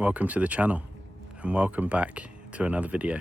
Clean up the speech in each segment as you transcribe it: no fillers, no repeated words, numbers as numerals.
welcome to the channel and welcome back to another video.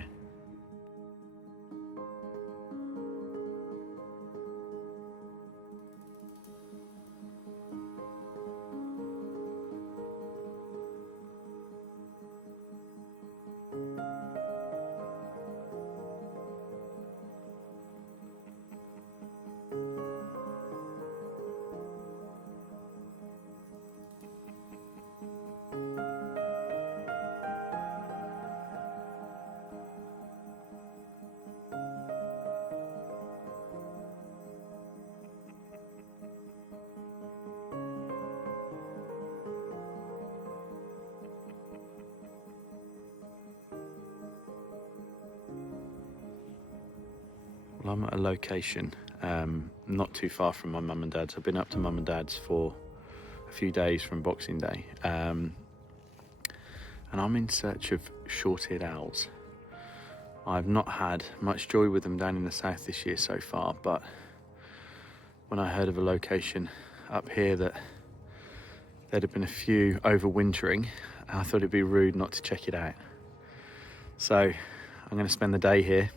Well, I'm at a location not too far from my mum and dad's. I've been up to mum and dad's for a few days from Boxing Day, and I'm in search of short-eared owls. I've not had much joy with them down in the south this year so far, but when I heard of a location up here that there'd have been a few overwintering, I thought it'd be rude not to check it out. So I'm going to spend the day here.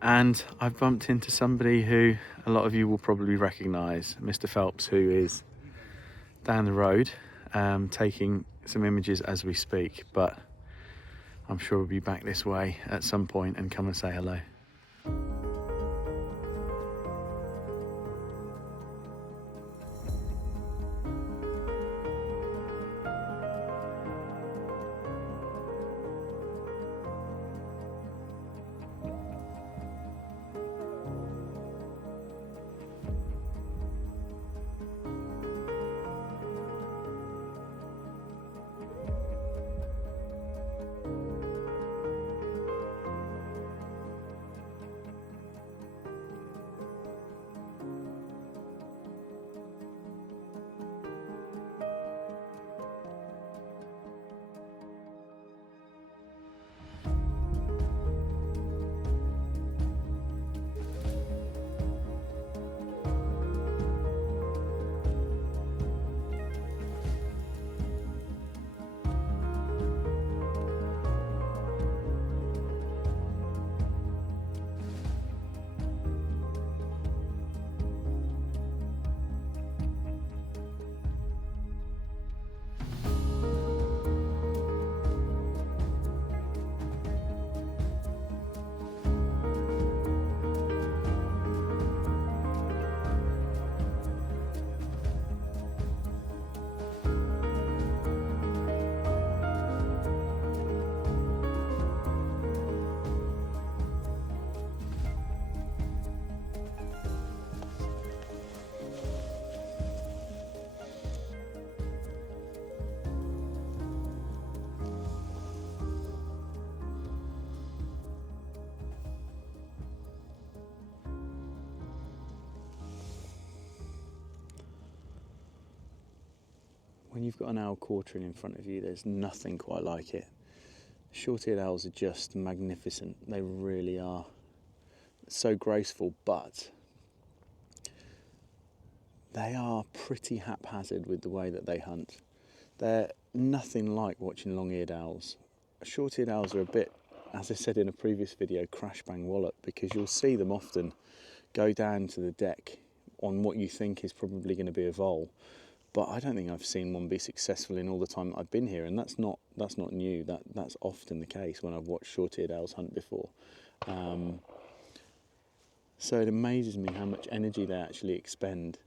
And I've bumped into somebody who a lot of you will probably recognise, Mr. Phelps, who is down the road taking some images as we speak, but I'm sure we'll be back this way at some point and come and say hello. When you've got an owl quartering in front of you, there's nothing quite like it. Short-eared owls are just magnificent. They really are. So graceful, but they are pretty haphazard with the way that they hunt. They're nothing like watching long-eared owls. Short-eared owls are a bit, as I said in a previous video, crash bang wallop, because you'll see them often go down to the deck on what you think is probably going to be a vole. But I don't think I've seen one be successful in all the time that I've been here, and that's not new. That's often the case when I've watched short-eared owls hunt before. So it amazes me how much energy they actually expend.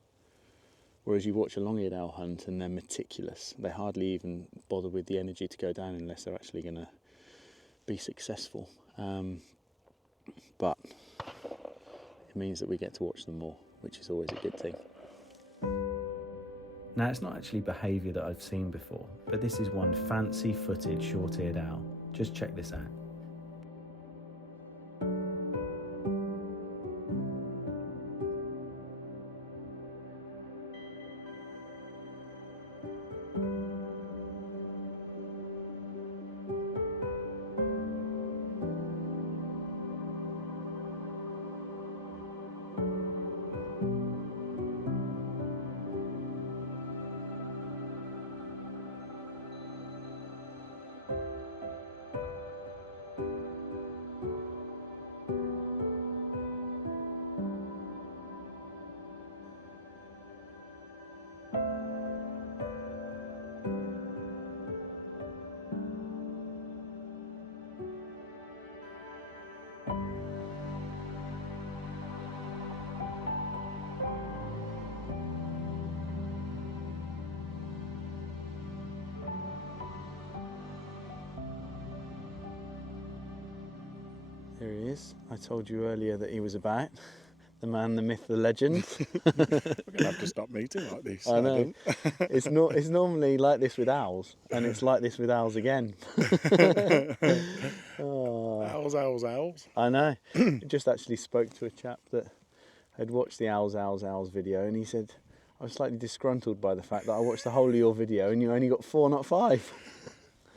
Whereas you watch a long-eared owl hunt and they're meticulous. They hardly even bother with the energy to go down unless they're actually going to be successful. But it means that we get to watch them more, which is always a good thing. Now, it's not actually behaviour that I've seen before, but this is one fancy-footed short-eared owl. Just check this out. Here he is. I told you earlier that he was about. The man, the myth, the legend. We're going to have to stop meeting like this. I know. It's normally like this with owls, and it's like this with owls again. Oh. Owls. I know. I just actually spoke to a chap that had watched the owls video, and he said, I was slightly disgruntled by the fact that I watched the whole of your video and you only got 4, not 5.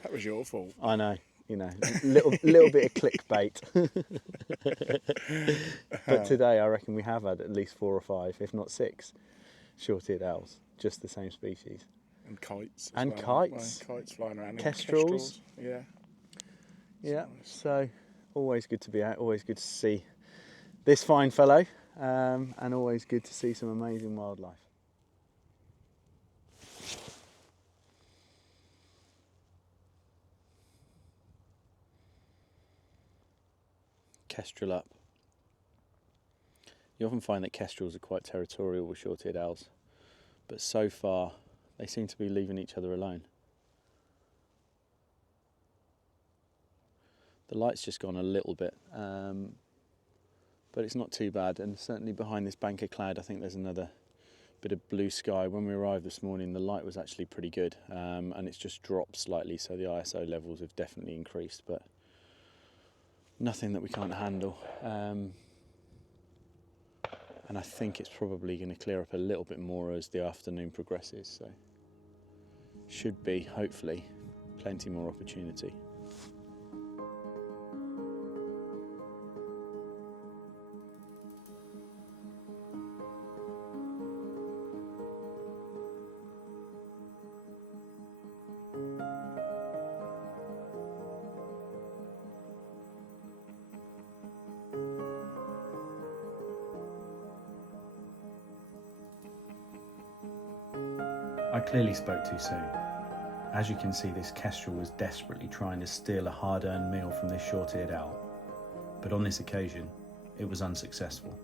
That was your fault. I know. You know, little bit of clickbait. But today I reckon we have had at least 4 or 5, if not 6, short-eared owls, just the same species. And kites. And kites. Kites flying around. Kestrels. Yeah. Yeah. So always good to be out. Always good to see this fine fellow, and always good to see some amazing wildlife. Kestrel up. You often find that kestrels are quite territorial with short-eared owls, but so far they seem to be leaving each other alone. The light's just gone a little bit, but it's not too bad, and certainly behind this bank of cloud I think there's another bit of blue sky. When we arrived this morning the light was actually pretty good, and it's just dropped slightly, so the ISO levels have definitely increased, but nothing that we can't handle, and I think it's probably going to clear up a little bit more as the afternoon progresses, so should be, hopefully, plenty more opportunity. I clearly spoke too soon. As you can see, this kestrel was desperately trying to steal a hard-earned meal from this short-eared owl, but on this occasion, it was unsuccessful.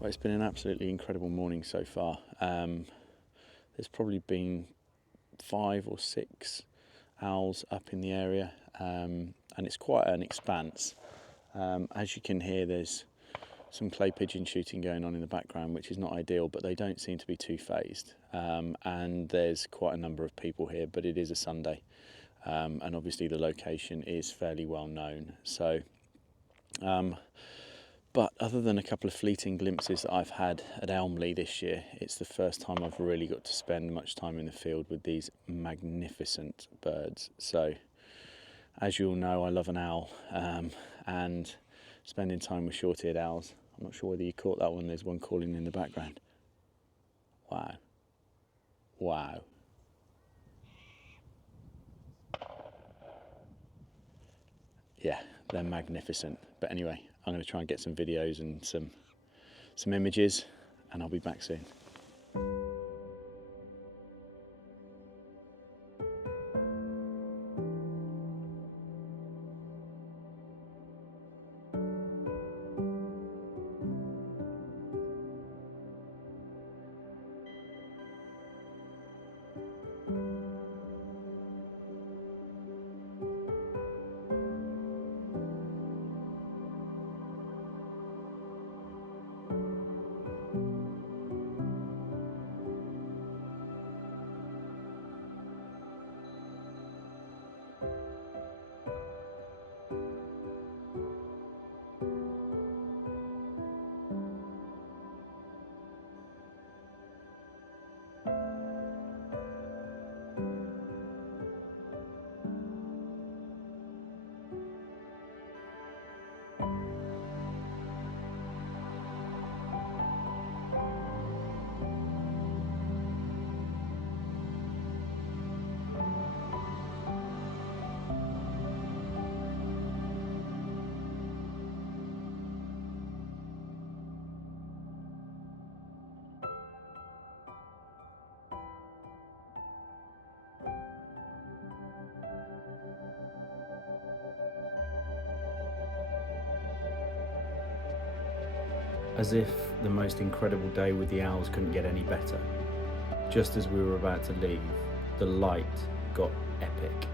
Well, it's been an absolutely incredible morning so far. There's probably been 5 or 6 owls up in the area, and it's quite an expanse. As you can hear, there's some clay pigeon shooting going on in the background, which is not ideal, but they don't seem to be too phased. And there's quite a number of people here, but it is a Sunday, and obviously the location is fairly well known. So, but other than a couple of fleeting glimpses that I've had at Elmley this year, it's the first time I've really got to spend much time in the field with these magnificent birds. So, as you all know, I love an owl, and spending time with short-eared owls. I'm not sure whether you caught that one. There's one calling in the background. Wow. Wow. Yeah, they're magnificent. But anyway, I'm going to try and get some videos and some images, and I'll be back soon. As if the most incredible day with the owls couldn't get any better. Just as we were about to leave, the light got epic.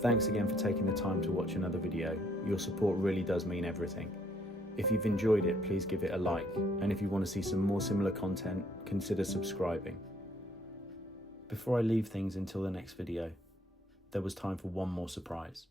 Thanks again for taking the time to watch another video. Your support really does mean everything. If you've enjoyed it, please give it a like, and if you want to see some more similar content, consider subscribing. Before I leave things until the next video, there was time for one more surprise.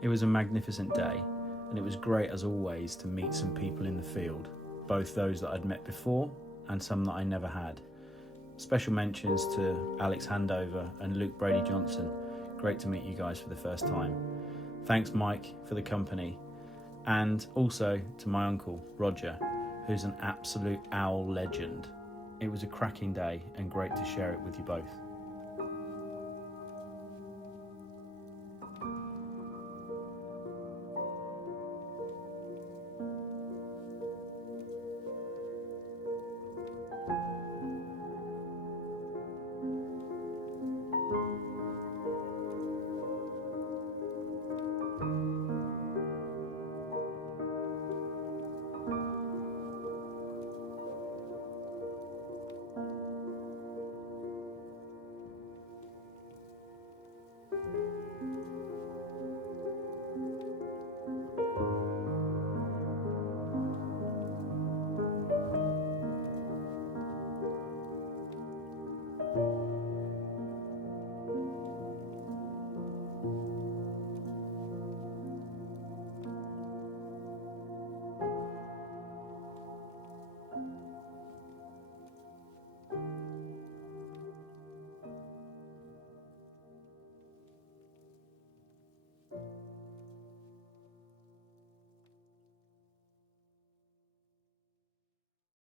It was a magnificent day, and it was great as always to meet some people in the field, both those that I'd met before and some that I never had. Special mentions to Alex Handover and Luke Brady Johnson. Great to meet you guys for the first time. Thanks Mike for the company, and also to my uncle Roger, who's an absolute owl legend. It was a cracking day and great to share it with you both.